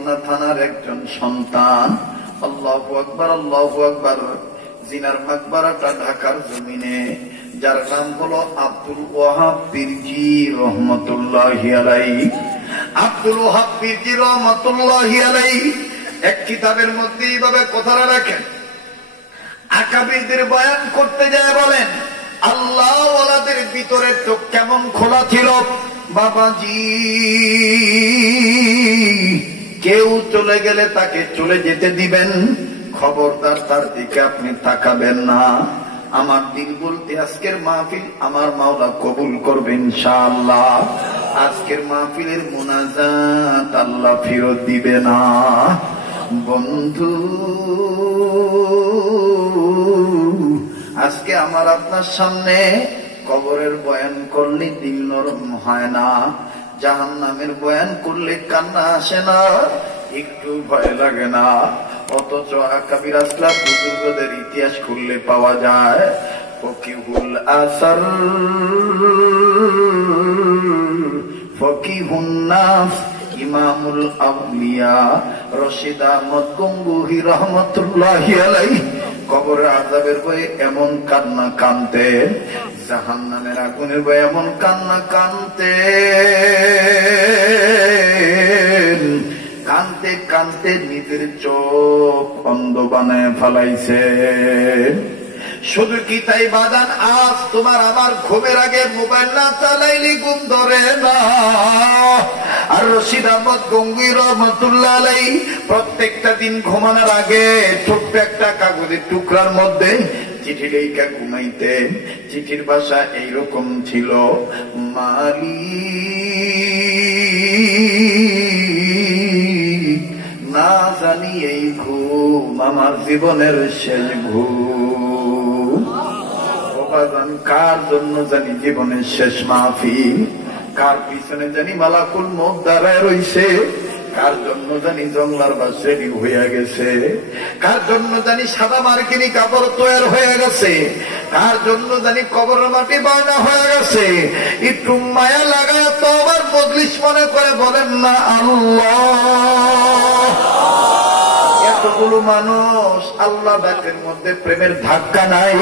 পাবনা থানার একজন সন্তান। আল্লাহু আকবার, আল্লাহু আকবার। জিনার মাকবারাটা ঢাকার জমিনে, যার নাম হলো আব্দুল ওয়াহাব পীরজি রহমতুল্লাহি আলাইহি। আব্দুল ওয়াহাব পীরজি রহমতুল্লাহি আলাইহি এক কিতাবের মধ্যে এইভাবে কথাটা রাখেন। আকাবিরদের বয়ান করতে যায় বলেন, আল্লাহ ওয়ালাদের ভিতরে তো কেমন খোলা ছিল বাবাজি, কেউ চলে গেলে তাকে চলে যেতে দিবেন, খবরদার তার দিকে আপনি তাকাবেন না। আমার দিল বলতে আজকের মাহফিল আমার মাওলা কবুল করবেন ইনশাআল্লাহ। আজকের মাহফিলের মুনাজাত আল্লাহ ফেরত দিবে না। বন্ধু, আজকে আমার আপনার সামনে কবরের বয়ান করলে দিল নরম হয় না, জাহান্নামের বয়ান করলে কান্না আসে না, একটু ভয় লাগে না। অথচ আকাবির আসলাফ বুজুর্গদের ইতিহাস খুললে পাওয়া যায় ফকিহুল আসার, ফকিহুন নাস, ইমামুল আউলিয়া রশিদ আহমদ গঙ্গুহি রহমতুল্লাহি আলাইহি কবরের আযাবের ভয়ে এমন কান্না কানতে, জাহান্নামের আগুনের ভয়ে এমন কান্না কানতে, কানতে কানতে নিজের চোখ অন্ধ বানায় ফেলাইছে। শুধু কি তাই বাদান, আজ তোমার আমার ঘুমের আগে মোবাইল না চালাইলে ঘুম ধরে না। আর রশিদ আহমদ গঙ্গুই রহমতুল্লাহ আলাইহি প্রত্যেকটা দিন ঘুমানোর আগে ছোট্ট একটা কাগজের টুকরার মধ্যে চিঠি লেখা ঘুমাইতেন। চিঠির ভাষা এইরকম ছিল, মালিক না জানি এই ঘুম আমার জীবনের শেষ ঘুম। কার জন্য জানি জীবনের শেষ মাহফিল, কার পিছনে জানি মালাকুল মউত দাঁড়ায় রইছে, কার জন্য জানি জঙ্গলার বাস রেডি হয়ে গেছে, কার জন্য জানি সাদা মার্কিনি কাপড় তৈরি হয়ে গেছে, কার জন্য জানি কবরের মাটি বায়না হয়ে গেছে। একটু মায়া লাগায় তো আবার মজলিস মনে করে বলেন না আল্লাহ। এতগুলো মানুষ আল্লাহ ডাকের মধ্যে প্রেমের ধাক্কা নাই,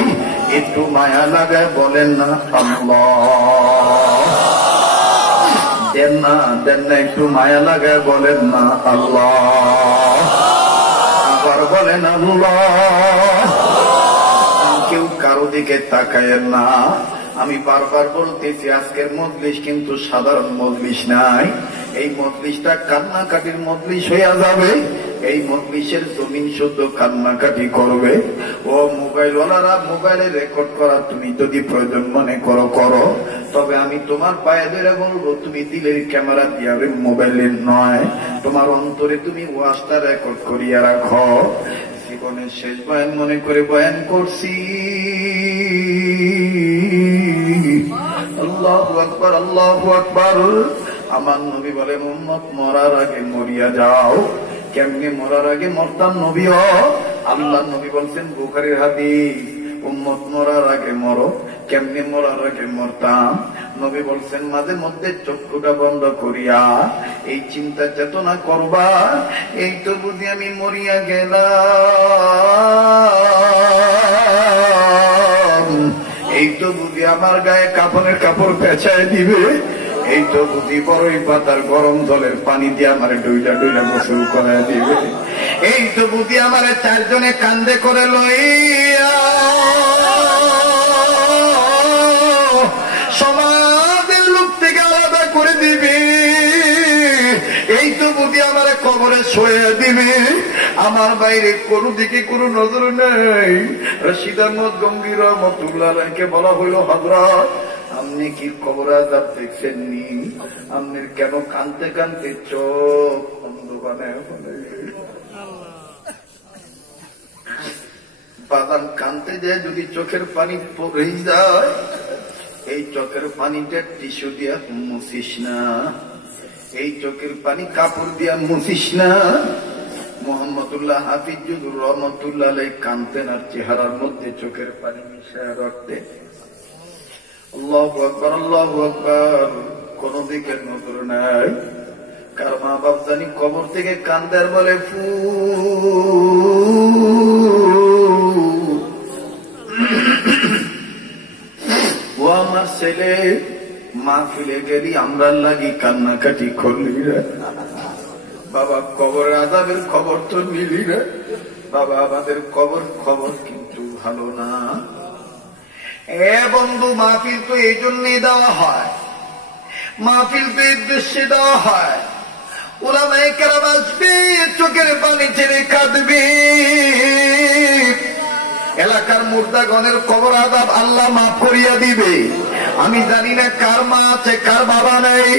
একটু মায়া লাগায় বলেন না আল্লাহ। দেন না, দেন না, একটু মায়া লাগায় বলেন না আল্লাহ। আবার বলেন আল্লাহ। কেউ কারো দিকে তাকায়েন না। আমি বারবার বলতেছি আজকের মজলিস কিন্তু সাধারণ মজলিস নাই, এই মজলিসটা কান্নাকাটির মজলিস হইয়া যাবে। এই মজলিসের জমিন শুদ্ধ কান্নাকাটি করবে। ও মোবাইলওয়ালারা, মোবাইলে রেকর্ড করা তুমি যদি প্রয়োজন মনে করো করো, তবে আমি তোমার পায়ে ধরে বলবো তুমি দিলের ক্যামেরা দিয়া মোবাইলের নয়, তোমার অন্তরে তুমি ওয়াজটা রেকর্ড করিয়া রাখো। জীবনের শেষ বয়ান মনে করে বয়ান করছি। আল্লাহু আকবার, আল্লাহু আকবার। আমার নবী বলে উম্মত মরার আগে মরিয়া যাও। কেমনি মরার আগে মরতাম নবীও? আল্লাহ নবী বলছেন বুখারীর হাদিস, উম্মত মরার আগে মরো। কেমনি মরার আগে মরতাম? নবী বলছেন মাঝে মধ্যে চক্ষুটা বন্ধ করিয়া এই চিন্তা চেতনা করবা, এই তো বুঝি আমি মরিয়া গেলাম, এই তো বুঝি আমার গায়ে কাফনের কাপড় পেঁচায় দিবে, এই তো বুঝি বড়ই পাতার গরম জলের পানি দিয়ে আমার ডুইলা ডুইলা গোসল করায় দিবে, এই তো বুঝি আমার চারজনে কান্দে করে লইয়া সমাজের লোক থেকে আলাদা করে দিবে, এই তো বুঝি আমার কবরে শোয়া দিবে। আমার বাইরে কোন দিকে কোন নজর নেই। রশিদ আহমদ গঙ্গুই রহমতুল্লাহ আলাইহিকে বলা হইল, হযরত আপনি কি কবর আযাব দেখছেননি? আপনার কেন কানতে কানতে চোখ অন্ধ বানায় বাদাম কানতে যায়, যদি চোখের পানি পড়ে যায়, এই চোখের পানিটা টিস্যু দিয়া মুছিস না, এই চোখের পানি কাপড় দিয়া মুছিস না। মোহাম্মদুল্লাহ হাফিজুর রহমতুল্লাহ আলাইহি কানতেন আর চেহারার মধ্যে চোখের পানি মিশায় রাখতেন। আল্লাহু আকবার, আল্লাহু আকবার। কোন দিকে নজর নাই, কার মা বাপ জানি কবর থেকে কান্দার বলে ফু ও আমার ছেলে মাহফিলে গেলি আমরা লাগি কান্নাকাটি করলি রে বাবা, কবরের আযাবের খবর তো নিলি রে বাবা, আমাদের কবর খবর কিন্তু ভালো না। এ বন্ধু, মাহফিল তো এই জন্যই দেওয়া হয়, মাহফিল তো এই উদ্দেশ্যে দেওয়া হয়। উলামায়ে কেরাম আসবে, চোখের পানি ছেড়ে কাঁদবে, এলাকার মুর্দাগণের কবর আযাব আল্লাহ মাফ করিয়া দিবে। আমি জানি না কার মা আছে কার বাবা নেই,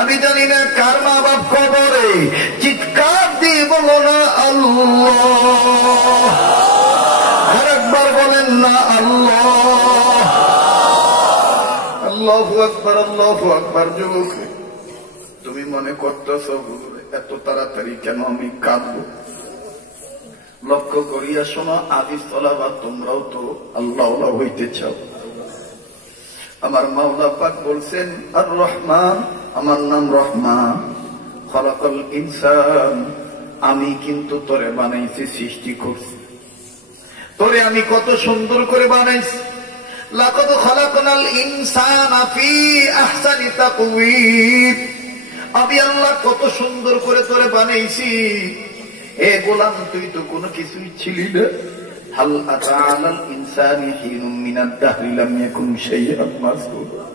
আমি জানি না কার মা বাপ কবরে, চিৎকার দিয়ে বলো না আল্লাহ, আরেকবার বলেন না আল্লাহ। আল্লাহু আকবার, আল্লাহু আকবার। যুবক, তুমি মনে করতেছ এত তাড়াতাড়ি কেন আমি কাঁদবো? লক্ষ্য করিয়া শোনো, আদিস তলাবা তোমরাও তো আল্লাহ হইতে চাও। আমার মাওলা পাক বলছেন আর রহমান, আমার নাম রহমান, খলাকাল ইনসান, আমি কিন্তু তোরে বানাইছি, সৃষ্টি করছি তোরে, আমি কত সুন্দর করে বানাইছি। লাকাদ খলাকনাল ইনসানা ফি আহসানি তাকওয়িম, আমি আল্লাহ কত সুন্দর করে তোরে বানাইছি। এ গোলাম, তুই তো কোনো কিছুই ছিলি না। হাল আতা আলাল ইনসানি হিনুম মিনাদ দাহরি লাম ইয়াকুন শাইআন মাযকুরা,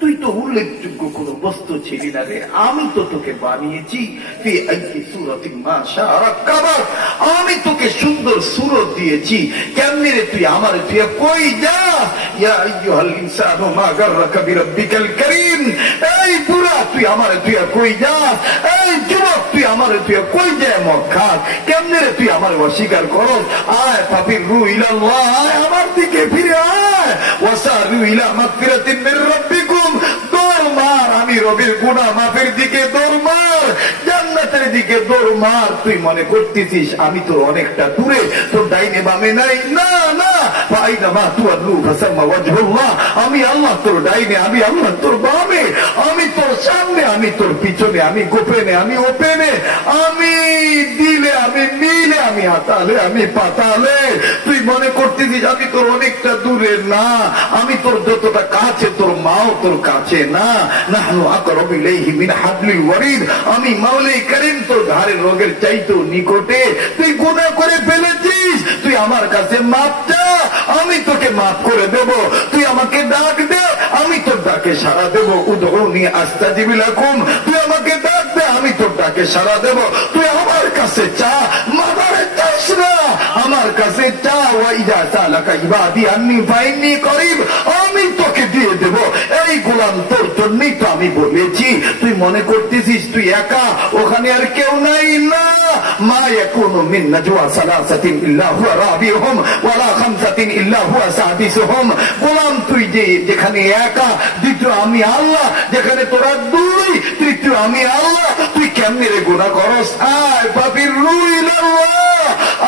তুই তো উল্লেখযোগ্য কোন বস্তু ছিলি না রে, আমি তো তোকে বানিয়েছি। ফি আইয়ি সূরাতিন মা শাআ রাক্কাবাক, আমি তোকে সুন্দর সূরত দিয়েছি। কেমনে রে তুই আমার তুই কই যা? ইয়া আইয়ুহাল ইনসানু মা গাররাকা বিরাব্বিকাল কারীম, এই বুড়া তুই আমার তুই কই যা? এই যুবক তুই আমার তুই কই যা? মক্কা কেমনে রে তুই আমার অস্বীকার করস? আয় ফাফিরু ইলাল্লাহ, আয় আমার দিকে ফিরে আয়। ওয়াসারু ইলা মাগফিরাতিন মির রাব্বিকুম, দৌড় মার আমি রবের গুনাহ মাফের দিকে, দৌড় মার জান্নাতের দিকে, দৌড় মার। তুই মনে করতেছিস আমি তোর অনেকটা দূরে, তোর ডাইনে বামে নাই। না না, ফাইনামা তুওয়াল্লু ফাসাম্মা ওয়াজহুল্লাহ, আমি আল্লাহ তোর ডাইনে, আমি আল্লাহ তোর বামে, আমি তোর সামনে, আমি তোর পিছনে, আমি গোপনে, আমি ওপেনে, আমি দিলে, আমি মিলে, আমি আতালে, আমি পাতালে। তুই মনে করতেছিস আমি তোর অনেকটা দূরে। না, আমি তোর যতটা কাছে তোর মাও তোর কাছে না। নাহনু আকরাবু ইলাইহি মিন হাবলিল ওয়ারিদ, আমি মাওলাই কারীম তোর ঘাড়ের রোগের চাইতেও নিকটে। তুই গুনাহ করে ফেলেছিস, তুই আমার কাছে মাপ চা, আমি তোকে মাফ করে দেব। তুই আমাকে ডাক দে, আমি তোর ডাকে সাড়া দেব। উদউনি আস্তাজিব লাকুম, তুই আমাকে ডাক দে, আমি তোর ডাকে সাড়া দেব। তুই আমার কাছে চা, মাদারে চাস না, আমার কাছে চা। ওয়া ইযা সালাকা ইবাদি আন্নী ফাইন্নী করিব, আমি তোকে দিয়ে দেব। এই গোলাম তোর জন্যই তো আমি বলেছি। তুই মনে করতেছিস তুই একা, ওখানে আর কেউ নাই। না, মা ইয়াকুনু মিন নাজওয়া সালাসাতিন ইল্লা হুয়া রাবিউহুম ওয়ালা খামসাতিন ইল্লা হুয়া সাদিসুহুম। গোলাম তুই যে যেখানে একা, দ্বিতীয় আমি আল্লাহ, যেখানে তোরা দুই, তৃতীয় আমি আল্লাহ, তুই কেমনে রে গুনাহ করস? আয় ফাফিরু ইলাল্লাহ,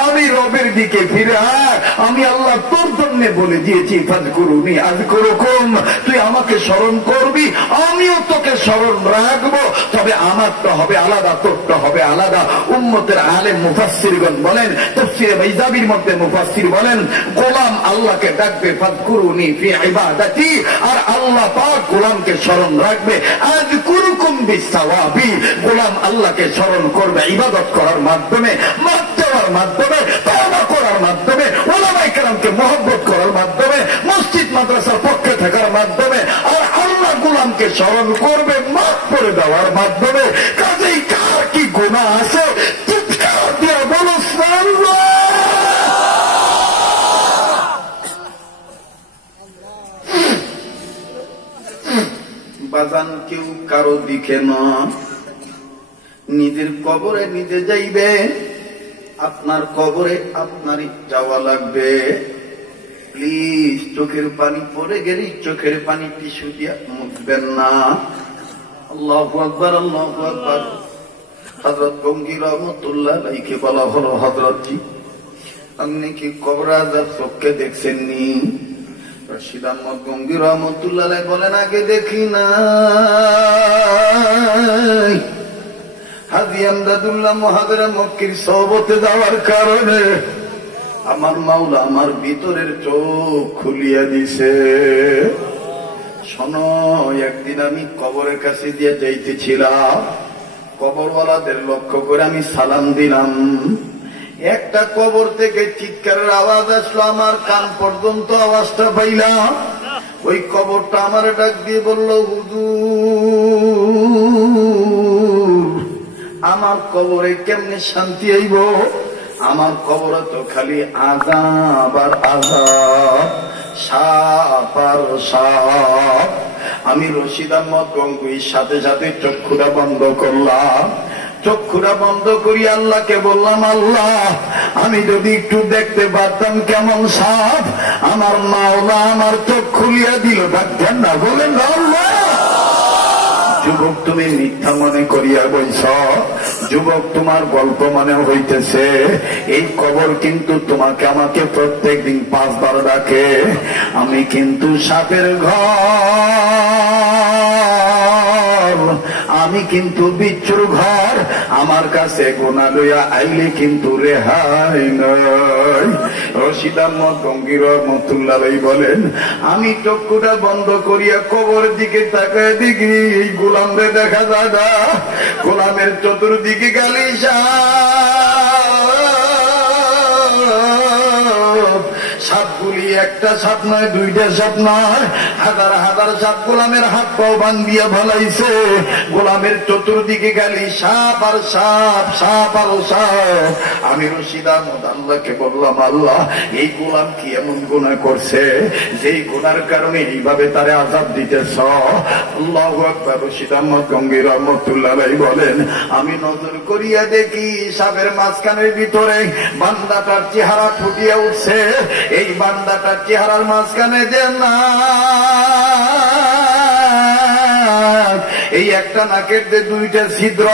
আমি রবের দিকে ফিরে আয়। আমি আল্লাহ তোর জন্য বলে দিয়েছি ফাযকুরুনি আযকুরুকুম, তুই আমাকে স্মরণ করবি, আমিও তোকে স্মরণ রাখবো। তবে আমারটা হবে আলাদা, তোরটা হবে আলাদা। উম্মতের আলেম মুফাসসিরগণ বলেন, তাফসীরে বাইজাবির মধ্যে মুফাসসির বলেন, গোলাম আল্লাহকে ডাকবে ফাযকুরুনি ফি ইবাদাতি, আর আল্লাহ পাক গোলামকে স্মরণ রাখবে আযকুরুকুম বিসসাওয়াবি। গোলাম আল্লাহকে স্মরণ করবে ইবাদত করার মাধ্যমে, মাফ চাওয়ার মাধ্যমে, তওবা করার মাধ্যমে, উলামায়ে কেরামকে মহব্বত করার মাধ্যমে, মসজিদ মাদ্রাসার পক্ষে থাকার মাধ্যমে। আর আল্লাহ গোলামকে স্মরণ করবে মাফ করে দেওয়ার মাধ্যমে। কাজেই কার কি গুনাহ আছে চিৎকার দিয়ে বলো আল্লাহ। বাজান কেউ কারো দিকে না, নিজের কবরে নিজে যাইবে। আপনার কবরে আপনারই যাওয়া লাগবে। প্লিজ চোখের পানি পড়ে গেলে চোখের পানি টিস্যু দিয়ে মুছবেন না। আল্লাহু আকবার, আল্লাহু আকবার। হযরত গঙ্গি রহমাতুল্লাহ আলাইহি বলা হলো, হযরতজি আপনি কি কবর আযাব চোখে দেখছেননি? রশিদ আহমদ গঙ্গি রহমাতুল্লাহ আলাইহি বলেন, আগে দেখি না, হাজী আমদাদুল্লাহ মুহাজিরা মক্কির সোহবতে যাওয়ার কারণে আমার মাওলা আমার ভিতরের চোখ খুলিয়া দিছে। শোনো, একদিন আমি কবরের কাছে দিয়ে যাইতেছিলাম, কবরওয়ালাদের লক্ষ্য করে আমি সালাম দিলাম। একটা কবর থেকে চিৎকারের আওয়াজ আসলো, আমার কান পর্যন্ত আওয়াজটা পাইলাম। ওই কবরটা আমার ডাক দিয়ে বলল, হুজুর আমার কবরে কেমনে শান্তি আইব? আমার কবরে তো খালি আযাব আর আযাব, সাপ আর সাপ। আমি রশিদ আহমদ গঙ্গুইর সাথে সাথে চক্ষুটা বন্ধ করলাম। চক্ষুটা বন্ধ করি আল্লাহকে বললাম, আল্লাহ আমি যদি একটু দেখতে পারতাম কেমন সাপ। আমার মাওলা আমার চোখ খুলিয়া দিল। ডাক্তার না বলেন আল্লাহ। যুবক তুমি মিথ্যা মনে করিয়া বলছ, যুবক তোমার গল্প মনে হইতেছে। এই কবর কিন্তু তোমাকে আমাকে প্রত্যেক দিন 5 বার ডাকে। আমি কিন্তু সাপের ঘর, আমি কিন্তু বিচ্ছুর ঘর। আমার কাছে গোনা লইয়া আইলে কিন্তু রেহাই নয়। রশিদ আহমদ গঙ্গী রহমতুল্লাহ বলেন, আমি চক্ষুটা বন্ধ করিয়া কবর দিকে তাকায় দেখি এই গোলামরে দেখা যায় না। গোলামের চতুর্দিকে গালি সাপগুলি, একটা সাপ নয়, 2টা সাপ নয়, হাজার হাজার সাপ গোলামের হাত পাও বান্ধিয়া ভালাইছে। গোলামের চতুর্দিকে গালি সাপ আর সাপ, সাপ আর সাপ। আমি রশিদ আহমদ আল্লাহকে বললাম, আল্লাহ এই গোলাম কি এমন গুনাহ করছে যেই গুনার কারণে এইভাবে তারে আযাব দিতেছ? আল্লাহু আকবার। রশিদ আহমদ গঙ্গী রহমতুল্লাহ বলেন, আমি নজর করিয়া দেখি সাপের মাঝখানের ভিতরে বান্দাটার চেহারা ফুটিয়া উঠছে। এই বান্দাটার চেহারার মাঝখানে যে না, এই একটা নাকের যে 2টা ছিদ্র,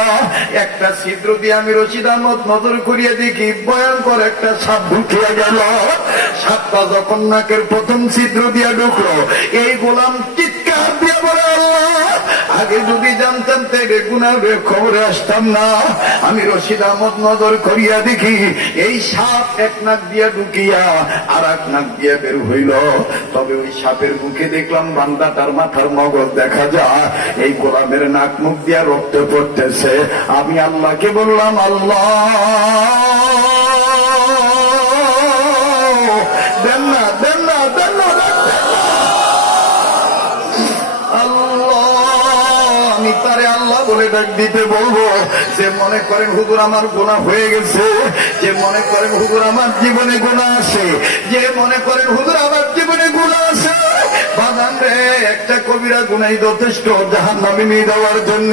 একটা ছিদ্র দিয়ে আমি রশিদ আহমদ নজর করিয়া দেখি ভয়ঙ্কর একটা সাপ ঢুকিয়া গেল। সাপটা যখন নাকের প্রথম ছিদ্র দিয়া ঢুকলো, এই গোলাম চিৎকার দিয়া বলে, আগে যদি জানতাম তেরে গুনাহে খবরে আসতাম না। আমি রশিদ আহমদ নজর করিয়া দেখি এই সাপ এক নাক দিয়া ঢুকিয়া আর এক নাক দিয়া বের হইল। তবে ওই সাপের মুখে দেখলাম বান্দাটার মাথার মগজ দেখা যায়। এই গোলামের নাক মুখ দিয়া রক্ত পড়তেছে। আমি আল্লাহকে বললাম, আল্লাহ দেন না, দেন না, দেন না। আমি তারে আল্লাহ বলে ডাক দিতে বলবো। যে মনে করেন হুজুর আমার গুনাহ হয়ে গেছে, যে মনে করেন হুজুর আমার জীবনে গুনাহ আছে, যে মনে করেন হুজুর আমার জীবনে গুনাহ আছে, বাজান রে একটা কবিরা গুনাহ যথেষ্ট জাহান্নামে নিয়ে যাওয়ার জন্য।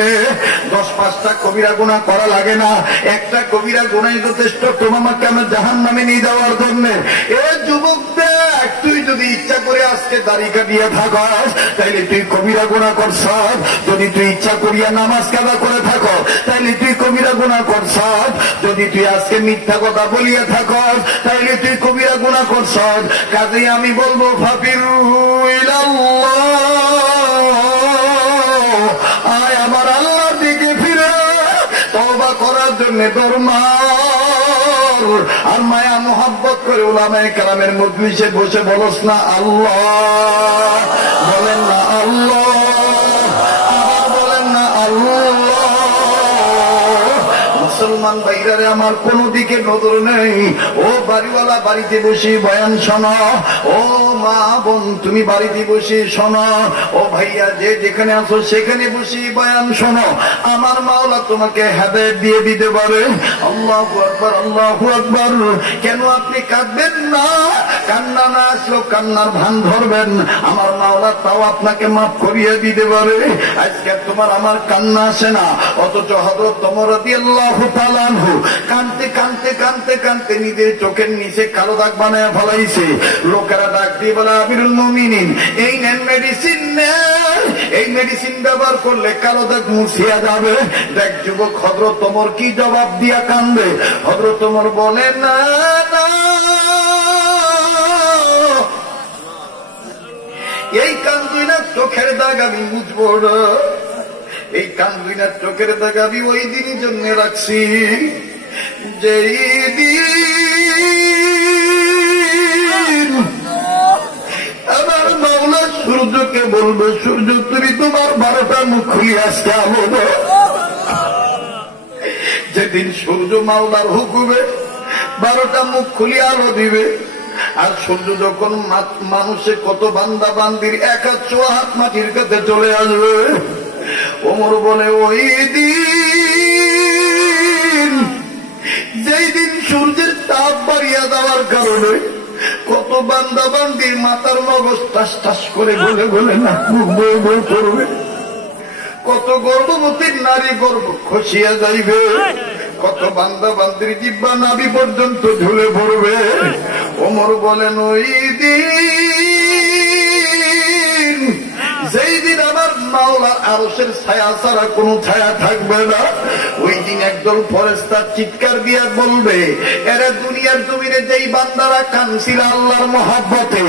10-5টা কবিরা গুনাহ করা লাগে না, একটা কবিরা গুনাহ যথেষ্ট তোমাকে আমার জাহান্নামে নিয়ে যাওয়ার জন্য। এ যুবক দেখ, তুই যদি ইচ্ছা করে আজকে দাড়ি কাটিয়ে থাকস তাইলে তুই কবিরা গুনাহ করছ। যদি তুই ইচ্ছা করিয়া নামাজ কাজা করে থাকো তাইলে তুই কবিরা গুনাহ করছ। যদি তুই আজকে মিথ্যা কথা বলিয়া থাকস তাইলে তুই কবিরা গুনাহ করছ। কাজেই আমি বলবো, ফাফিরু ইলাল্লাহ, আয় আমার আল্লাহর দিকে ফিরে তওবা করার জন্য দরমার। আর মায়া মোহাব্বত করে উলামায়ে কেরামের মজলিসে বসে বলস না আল্লাহ, বলেন না আল্লাহ, আবার বলেন না আল্লাহ। মুসলমান ভাইরারে আমার কোন দিকে নজর নেই। ও বাড়িওয়ালা বাড়িতে বসে বয়ান শোনো, ও মা বোন তুমি বাড়িতে বসে শোনো, ও ভাইয়া যে যেখানে আছো সেখানে বসে বয়ান শোনো। আমার মাওলা তোমাকে হেদায়েত দিয়ে দিতে পারে। আল্লাহু আকবার, আল্লাহু আকবার। কেন আপনি কাঁদবেন না? কান্না না আসলেও কান্নার ভান ধরবেন, আমার মাওলা তাও আপনাকে মাফ করিয়ে দিতে পারে। আজকে তোমার আমার কান্না আসে না, অথচ হযরত ওমর রাদিয়াল্লাহু তাআলা আনহু কাঁদতে কাঁদতে কাঁদতে কাঁদতে নিজের চোখের নিচে কালো দাগ বানায় ফেলাইছে। লোকেরা ডাক দিয়ে বলে, আমিরুল মুমিনিন এই নেন মেডিসিন নেন, এই মেডিসিন ব্যবহার করলে কালো দাগ মুছিয়া যাবে। দেখ যুবক হযরত ওমর কি জবাব দিয়া কান্দে। হযরত ওমর বলে, না না, এই কান্দুই না চোখের দাগ আমি বুঝবো না, এই কান দুই না চোখের দাগ আমি ওই দিনই জন্য রাখছি যেই দিন আমার মাওলা সূর্যকে বলবে, সূর্য তুমি তোমার 12টা মুখ খুলে আজকে আলো দাও। যেদিন সূর্য মাওলার হুকুমে 12টা মুখ খুলে আলো দিবে, আর সূর্য যখন মানুষে কত বান্দা বান্দির এক হাত ছোঁয়া হাত মাটির কাছে চলে আসবে, ওমর বলে ওই দিন, যেই দিন সূর্যের তাপ বাড়িয়া দেওয়ার কারণে কত বান্দা বান্দির মাথার মগজ টাস টাস করে গলে গলে না মুখ বই বই করবে, কত গর্ভবতীর নারী গর্ভ খসিয়া যাইবে, কত বান্দা বান্দির জিহ্বা নাভি পর্যন্ত ঝুলে পড়বে। ওমর বলেন ওই দিন, যেই দিন আমার মাওলার আরশের ছায়া ছাড়া কোন ছায়া থাকবে না, ওই দিন একদল ফেরেশতা চিৎকার দিয়া বলবে, এরা দুনিয়ার জমিনে যেই বান্দারা কাঁদছিল আল্লাহর মহব্বতে,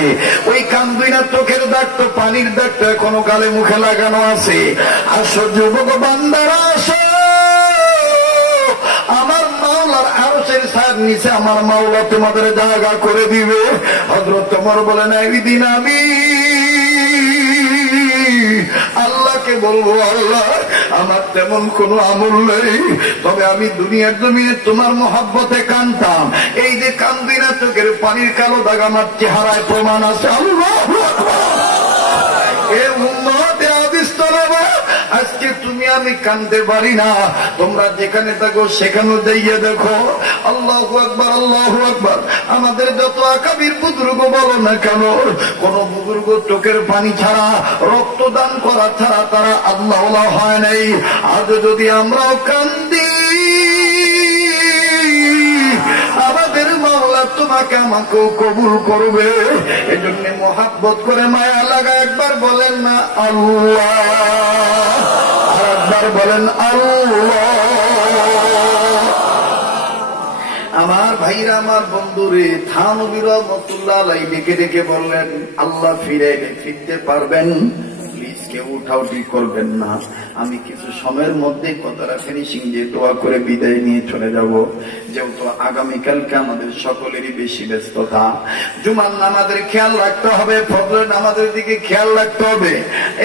ওই কান দুই না চোখের দাগ তো পানির দাগ তো এখনো গালে মুখে লাগানো আছে। আসো যুবক বান্দারা আসো, আমার মাওলার আরশের ছায়ার নিচে আমার মাওলা তোমাদের জায়গা করে দিবে। হযরত ওমর বলেন এই দিন আমি আল্লাহকে বলবো, আল্লাহ আমার তেমন কোন আমল নেই, তবে আমি দুনিয়ার জমিনে তোমার মহব্বতে কাঁদতাম, এই যে কান্দি না চোখের পানির কালো দাগ আমার চেহারায় প্রমাণ আছে। আল্লাহু আকবার। এ উম্মত হাদিস তলাবা, আজকে তুমি আমি কাঁদতে পারি না, তোমরা যেখানে থাকো সেখানে যাইয়ে দেখো। আল্লাহু আকবার, আল্লাহু আকবার। আমাদের যত আকাবির বুজুর্গ বলো না কেন, কোন বুজুর্গ চোখের পানি ছাড়া রক্তদান করা ছাড়া তারা আল্লাহ হয় নাই। আজ যদি আমরাও কান্দি, আমাদের মাওলা তোমাকে আমাকেও কবুল করবে। এজন্য মহাব্বত করে মায়া লাগা একবার বলেন না আল্লাহ, আর একবার বলেন আল্লাহ। আমার ভাইরা, আমার বন্ধুরে, থানবী রাহমাতুল্লাহ আলাইহি ডেকে ডেকে বললেন, আল্লাহ ফিরতে পারবেন? প্লিজ কেউ উঠাউঠি করবেন না, আমি কিছু সময়ের মধ্যে কথাটা ফিনিশিং দিয়ে দোয়া করে বিদায় নিয়ে চলে যাব। যেহেতু আগামীকালকে আমাদের সকলেরই বেশি ব্যস্ততা, জুমার নামাজের খেয়াল রাখতে হবে, ফজরের নামাজের দিকে খেয়াল রাখতে হবে।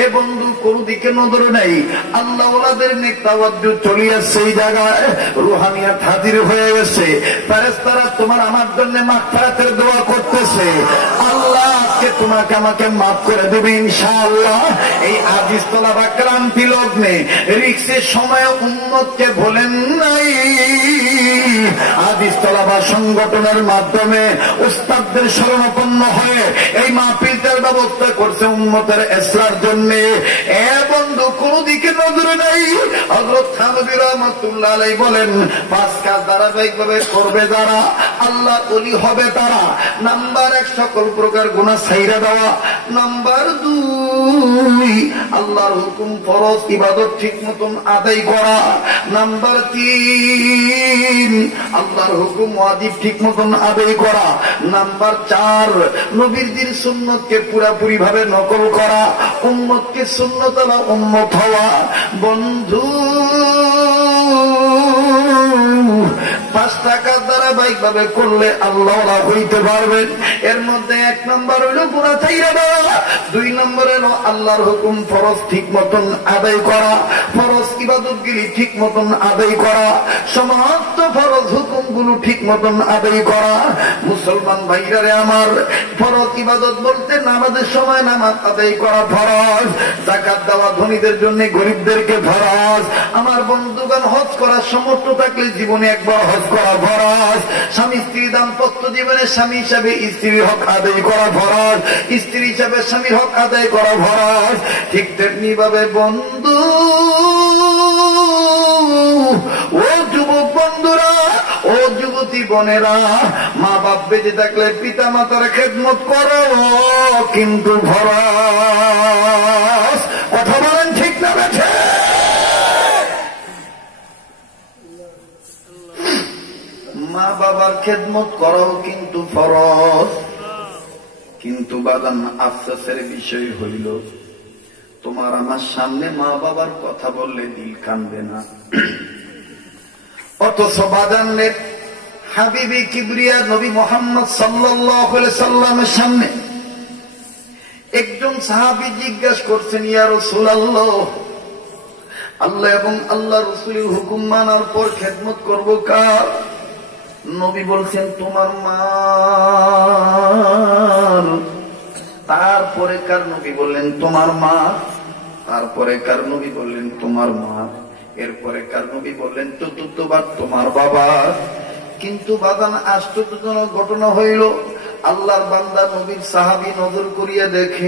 এ বন্ধু, কোন দিকে নজর নেই, আল্লাহ ওয়ালাদের নেক তাওয়াজ্জু চলে আসছে, এই জায়গায় রুহানিয়াত হাজির হয়ে গেছে। ফেরেশতারা তোমার আমার জন্য মাগফিরাতের দোয়া করতেছে। আল্লাহ আজকে তোমাকে আমাকে মাফ করে দেবে ইনশাআল্লাহ। এই আজিজ তলা বা ক্রান্তি লগ্নে রিক্সের সময় উম্মতকে বলেন নাই, আজিজ তলা বা সংগঠনের মাধ্যমে উস্তাদদের শরণাপন্ন হয়ে এই মাহফিলটার ব্যবস্থা করছে উম্মতের ইসলার জন্য। এ বন্ধু, কোন দিকে নজর নেই। হযরত থানবী রাহমাতুল্লাহ আলাইহি বলেন, 5 কাজ ধারাবাহিকভাবে করবে যারা, আল্লাহ ওলি হবে তারা। নাম্বার 1, সকল প্রকার গুনাহ ছাইরা দেওয়া। নাম্বার 2, আল্লাহর হুকুম ফরজ ইবাদত ঠিক মতন আদায় করা। নাম্বার 3, আল্লাহর হুকুম ওয়াজিব ঠিক মতন আদায় করা। নাম্বার 4, নবীর সুন্নতকে পুরাপুরি ভাবে নকল করা, উম্মতকে সুন্নতওয়ালা উম্মত হওয়া। বন্ধু, 5টা কাজ ধারাবাহিকভাবে করলে আল্লাহওয়ালা হইতে পারবেন। এর মধ্যে 1 নম্বর হইল গুনাহ ছাইরা দেওয়া, 2 নম্বর হলো আল্লাহর হুকুম ফরজ ঠিক মতন আদায় করা, ফরজ ইবাদতগুলি ঠিক মতন আদায় করা, সমস্ত ফরজ হুকুমগুলো ঠিক মতন আদায় করা। মুসলমান ভাইরারে আমার, ফরজ ইবাদত বলতে নামাজের সময় নামাজ আদায় করা ফরজ, যাকাত দেওয়া ধনীদের জন্য, গরিবদেরকে ফরজ। আমার বন্ধুগণ, হজ করার সামর্থ্য থাকলে জীবনে একবার হজ করা ফরজ। স্বামী স্ত্রী দাম্পত্য জীবনে স্বামী হিসাবে স্ত্রীর হক আদায় করা ফরজ, স্ত্রী হিসাবে স্বামীর হক আদায় করা ফরজ। ঠিক তেমনি ভাবে বন্ধু, ও যুবক বন্ধুরা, ও যুবতী বোনেরা, মা বাপ বেঁচে থাকলে পিতা মাতার খেদমত করো, কিন্তু ফরজ। কথা বলেন ঠিক না বেঠে? মা বাবার খেদমত করো কিন্তু ফরজ। কিন্তু বাদান আফসোসের বিষয় হইল, তোমার তোমার আমার সামনে মা বাবার কথা বললে দিল কান্দে না, অথচ বাজানের হাবিবি কিবরিয়া নবী মুহাম্মদ সাল্লাল্লাহু আলাইহি সাল্লামের সামনে একজন সাহাবী জিজ্ঞাসা করছেন, ইয়া রাসূলুল্লাহ, আল্লাহ এবং আল্লাহ রাসূলের হুকুম মানার পর খেদমত করব কার? নবী বলছেন তোমার মা। তারপরে কার? নবী বললেন তোমার মা। তারপরে কার? নবী বললেন তোমার মা। এরপরে কার? নবী বললেন চতুর্থবার তোমার বাবা। কিন্তু বাদান আশ্চর্যজনক ঘটনা হইল, আল্লাহর বান্দা নবীর সাহাবী নজর করিয়া দেখেন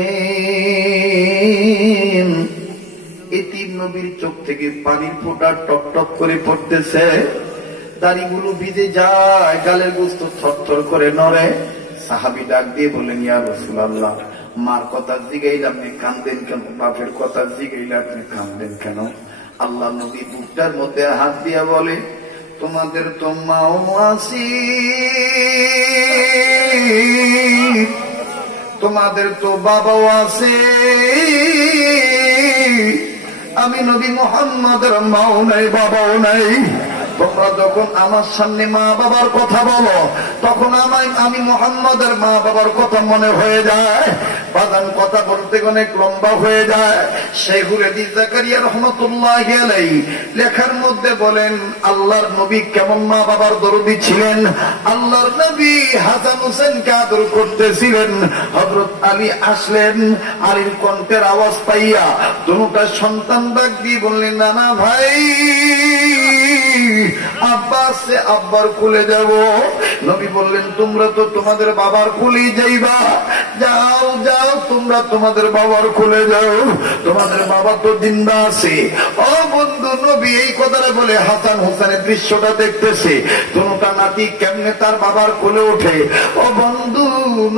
এতিম নবীর চোখ থেকে পানির ফোঁটা টপ টপ করে পড়তেছে, দাড়িগুলো ভিজে যায়, গালের গোস্ত থরথর করে নড়ে। সাহাবী ডাক দিয়ে বলেন, ইয়া রাসূলুল্লাহ, মার কথা জিগাইলে আপনি কান্দেন কেন? বাপের কথা জিগাইলে আপনি কান্দেন কেন? আল্লাহ নবী বুকটার মধ্যে হাত দিয়া বলে, তোমাদের তো মাও আসি, তোমাদের তো বাবাও আছে, আমি নবী মুহাম্মদের মাও নাই বাবাও নাই। তোমরা যখন আমার সামনে মা বাবার কথা বলো তখন আমি মুহাম্মদের মা বাবার কথা মনে হয়ে যায়। বাদান কথা বলতে অনেক লম্বা হয়ে যায়। শাইখুল হাদিস জাকারিয়া রাহমাতুল্লাহি আলাইহি লেখার মধ্যে বলেন, আল্লাহর নবী কেমন মা বাবার দরদি ছিলেন। আল্লাহর নবী হাসান হোসেনকে আদর করতেছিলেন। হযরত আলী আসলেন, আলীর কণ্ঠের আওয়াজ পাইয়া দুটা সন্তান ডাক দিয়ে বললেন, নানা ভাই, আব্বাস সে আব্বার কোলে যাব। নবী বললেন, তোমরা তো তোমাদের বাবার কোলেই যাইবা, যাও যাও, তোমরা তোমাদের বাবার কোলে যাও, তোমাদের বাবা তো জিন্দা আছে। ও বন্ধু, নবী এই কথাটা বলে হাসান হোসেনের দৃশ্যটা দেখতেছে, দুটা নাতি কেমনে তার বাবার কোলে ওঠে। ও বন্ধু,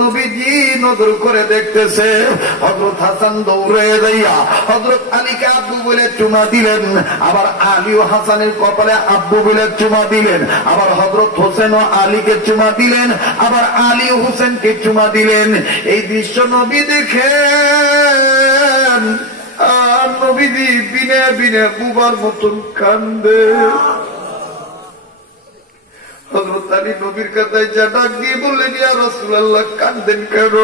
নবীজি নজর করে দেখতেছে। হযরত হাসান দৌড়ে যাইয়া হযরত আলীকে আব্বু বলে চুমা দিলেন, আবার আলী ও হাসানের কপালে আব্বু বলে চুমা দিলেন, আবার হযরত হোসেন ও আলীকে চুমা দিলেন, আবার আলী ও হোসেনকে চুমা দিলেন। এই দৃশ্য নবী দেখেন আর নবীজি বিনে বিনে বুবার মতন কান্দে। হযরত আলী নবীর কাছে যা ডাক দিয়ে বললেন, ইয়া রাসূলুল্লাহ, কান্দেন কেন?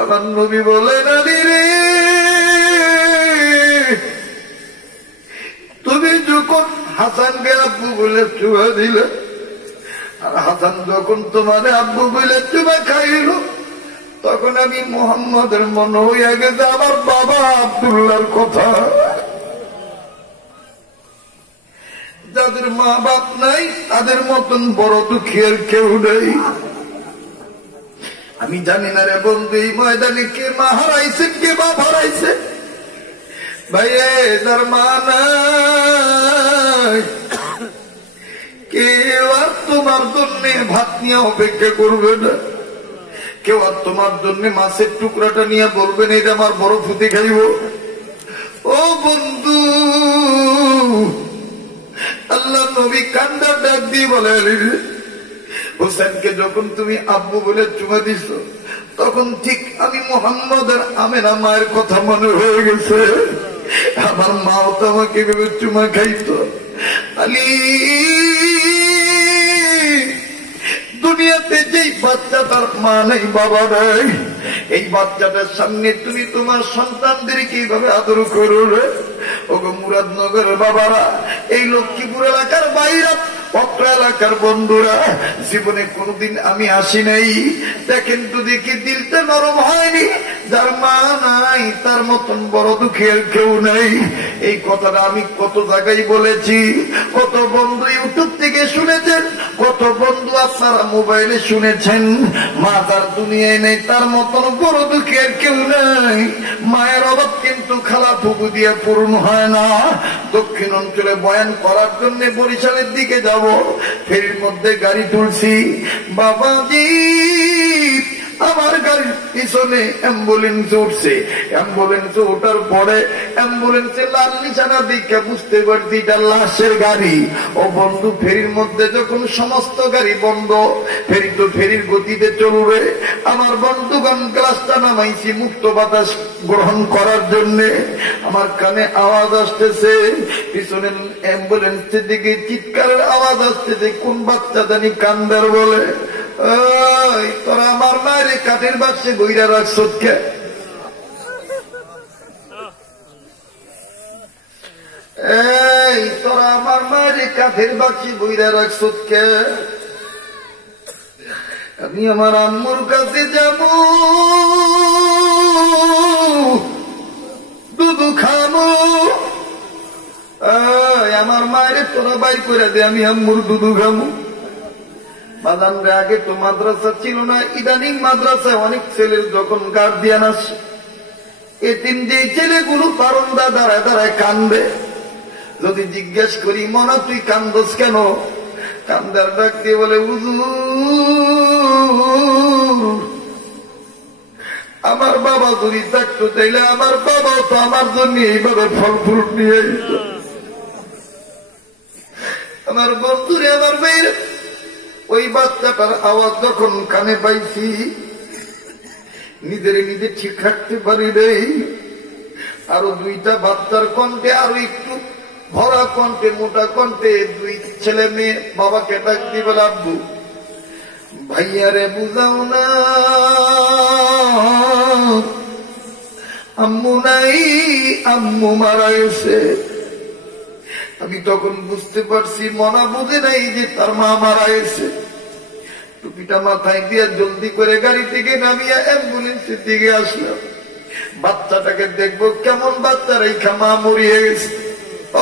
আমার নবী বলেন, আলী রে, তুমি যখন হাসানকে আব্বু বলে চুমা দিলে, আর হাসান যখন তোমার আব্বু বলে চুমা খাইল, তখন আমি মুহাম্মদের মনে হইয়া গেছে আমার বাবা আব্দুল্লাহর কথা। যাদের মা বাপ নাই তাদের মতন বড় দুঃখী আর কেউ নেই। আমি জানি না রে বন্ধু, এই ময়দানে কে মা হারাইছেন, কে বাপ হারাইছে? ভাই, যার মা নাই কেউ আর তোমার জন্য ভাত নিয়ে অপেক্ষা করবে না, কেউ আর তোমার জন্য মাছের টুকরাটা নিয়ে বলবে না এটা আমার বড় ফুটি খাইব। ও বন্ধু, আল্লাহ নবী কান্দার ডাক দিয়ে বলে, হোসেনকে যখন তুমি আব্বু বলে চুমা দিছ, তখন ঠিক আমি মুহাম্মদের আমেনা মায়ের কথা মনে হয়ে গেছে। আমার মাও তো আমাকে ভেবে চুমা খাইত। আলী, দুনিয়াতে যেই বাচ্চা তার মা নেই বাবা নেই, এই বাচ্চাটার সামনে তুমি তোমার সন্তানদের কিভাবে আদর করো রে? ওগো মুরাদনগর বাবারা, এই লক্ষ্মীপুর এলাকার বাইরা পত্র এলাকার বন্ধুরা, জীবনে কোনদিন আমি আসি নাই, দেখেন তো দেখি দিলটা নরম হয়নি। যার মা নাই তার মতন বড় দুঃখের কেউ নেই। এই কথাটা আমি কত জায়গায় বলেছি, কত বন্ধু ইউটিউব থেকে শুনেছেন, কত বন্ধু আপনারা মোবাইলে শুনেছেন। মা তার দুনিয়ায় নেই, তার মতন বড় দুঃখের কেউ নেই। মায়ের অভাব কিন্তু খালা ফুপু দিয়ে পূরণ হয় না। দক্ষিণ অঞ্চলে বয়ান করার জন্য বরিশালের দিকে যাব, ফেরির মধ্যে গাড়ি তুলছি। বাবাজি, আমার গাড়ির পিছনে অ্যাম্বুলেন্স উঠছে। অ্যাম্বুলেন্সে ওঠার পরে অ্যাম্বুলেন্সে লাল নিশানা দিকে বুঝতে পারছি এটা লাশের গাড়ি। ও বন্ধু, ফেরির মধ্যে যখন সমস্ত গাড়ি বন্ধ, ফেরি তো ফেরির গতিতে চলবে। আমার বন্ধুগণ গ্লাসটা নামাইছি মুক্ত বাতাস গ্রহণ করার জন্য। আমার কানে আওয়াজ আসতেছে, পিছনে অ্যাম্বুলেন্সের দিকে চিৎকারের আওয়াজ আসতেছে। কোন বাচ্চা জানি কান্দার বলে, ওই তোরা আমার মায়ের কাঠের বাক্সে বইরা রাখছ কে? এই তোরা আমার মায়ের কাঠের বাক্সে বইরা রাখছ কে? আমি আমার আম্মুর কাছে যাব, দুধু খামো। আমার মায়ের তোরা বাইর করে দে, আমি আম্মুর দুধু খামো। বাদামরে আগে তো মাদ্রাসা ছিল না, ইদানিং মাদ্রাসায় অনেক ছেলের যখন গার্জিয়ান আসে, এতিম যে ছেলেগুলো বারান্দা দাঁড়ায় দাঁড়ায় কান্দে, যদি জিজ্ঞেস করি মনা তুই কান্দোস কেন? কান্দার ডাক দিয়ে বলে, হুজুর আমার বাবা যদি থাকতো তাইলে আমার বাবাও তো আমার জন্য এইভাবে ফল ফ্রুট নিয়ে যেত। আমার বন্ধুরে, আমার মেয়ের ওই বাচ্চাটার আওয়াজ যখন কানে পাইছি, নিজের নিজে ঠিক রাখতে পারি রে। আরো দুইটা বাচ্চার কণ্ঠে, আরো একটু ভরা কণ্ঠে, মোটা কণ্ঠে দুই ছেলে মেয়ে বাবাকে ডাক দিয়ে বলে, আব্বু ভাইয়ারে বুঝাও না, আম্মু নাই, আম্মু মারা গেছে। আমি তখন বুঝতে পারছি মনা বুঝে নাই যে তার মা মারা গেছে। টুপিটা মাথায় দিয়ে জলদি করে গাড়ি থেকে নামিয়ে অ্যাম্বুলেন্সের দিকে আসলাম। বাচ্চাটাকে দেখবো কেমন বাচ্চা রেখা মা মরিয়ে গেছে।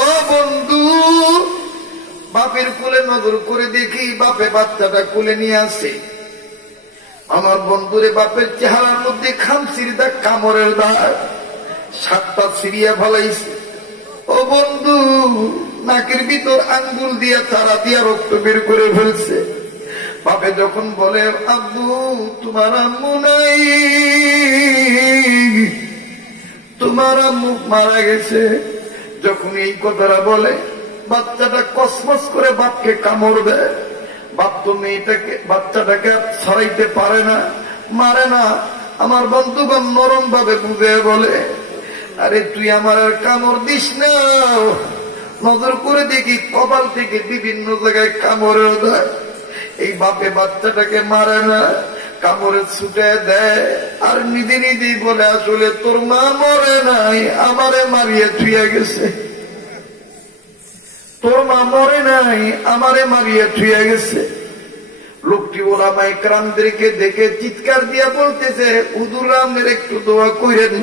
ও বন্ধু, বাপের কোলে নজর করে দেখি বাপে বাচ্চাটা কোলে নিয়ে আসে। আমার বন্ধুরে বাপের চেহারার মধ্যে খামসির দাগ, কামড়ের দাগ, 7টা সিরিয়া ফলাইছে। ও বন্ধু, নাকের ভিতর আঙ্গুল দিয়া তারা দিয়া রক্ত বের করে ফেলছে। বাপে যখন বলে, আব্বু তোমার আম্মু নাই, তোমার আম্মু মারা গেছে, যখন এই কথাটা বলে বাচ্চাটা কসমস করে বাপকে কামড় দেয়। বাপ তো মেয়েটাকে, বাচ্চাটাকে ছড়াইতে পারে না, মারে না। আমার বন্ধুগণ নরম ভাবে বুঝে বলে, আরে তুই আমার আর কামড় দিস না। নজর করে দেখি কপাল থেকে বিভিন্ন জায়গায় কামড়েও দেয়। এই বাপে বাচ্চাটাকে মারে না, কামড়ে ছুটে দেয় আর নিজে নিজেই বলে, আসলে তোর মা মরে নাই, আমারে মারিয়ে থুয়ে গেছে। তোর মা মরে নাই, আমারে মারিয়ে থুয়ে গেছে। লোকটি ওলামায়ে কেরামদেরকে দেখে চিৎকার দিয়া বলতেছে, হুজুর আমাদের একটু দোয়া করেন,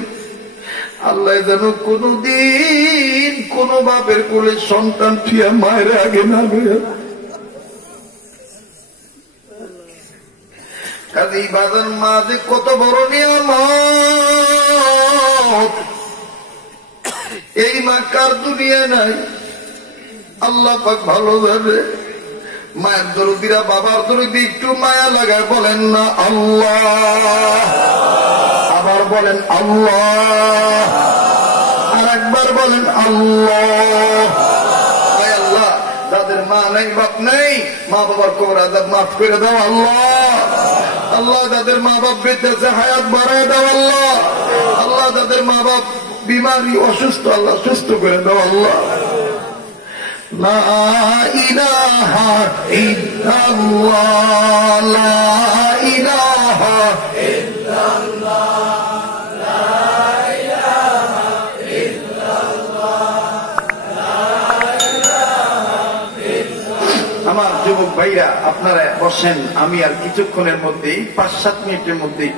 আল্লাহ যেন কোনদিন কোন বাপের কোলে সন্তান থুয়া মায়ের আগে না বের। কাজেই বাজান মা যে কত বড় নিয়ামত, এই মা কার দুনিয়া নাই, আল্লাহ পাক ভালো যাবে। মায়ের দরদিরা বাবার দরদি একটু মায়া লাগায় বলেন না আল্লাহ, আবার বলেন আল্লাহ, আর একবার বলেন আল্লাহ। আল্লাহ যাদের মা নাই বাপ নাই, মা বাবার কবর আযাব মাফ করে দাও আল্লাহ। আল্লাহ যাদের মা বাপ বেঁচে আছে হায়াত বাড়ায় দাও আল্লাহ। আল্লাহ যাদের মা বাপ বিমারি অসুস্থ, আল্লাহ সুস্থ করে দাও আল্লাহ। লা ইলাহা ইল্লাল্লাহ, লা ইলাহা ইল্লাল্লাহ, লা ইলাহা ইল্লাল্লাহ, লা ইলাহা ইল্লাল্লাহ। আমার যুবক ভাইরা আপনারা বসেন, আমি আর কিছুক্ষণের মধ্যেই 5-7 মিনিটের মধ্যেই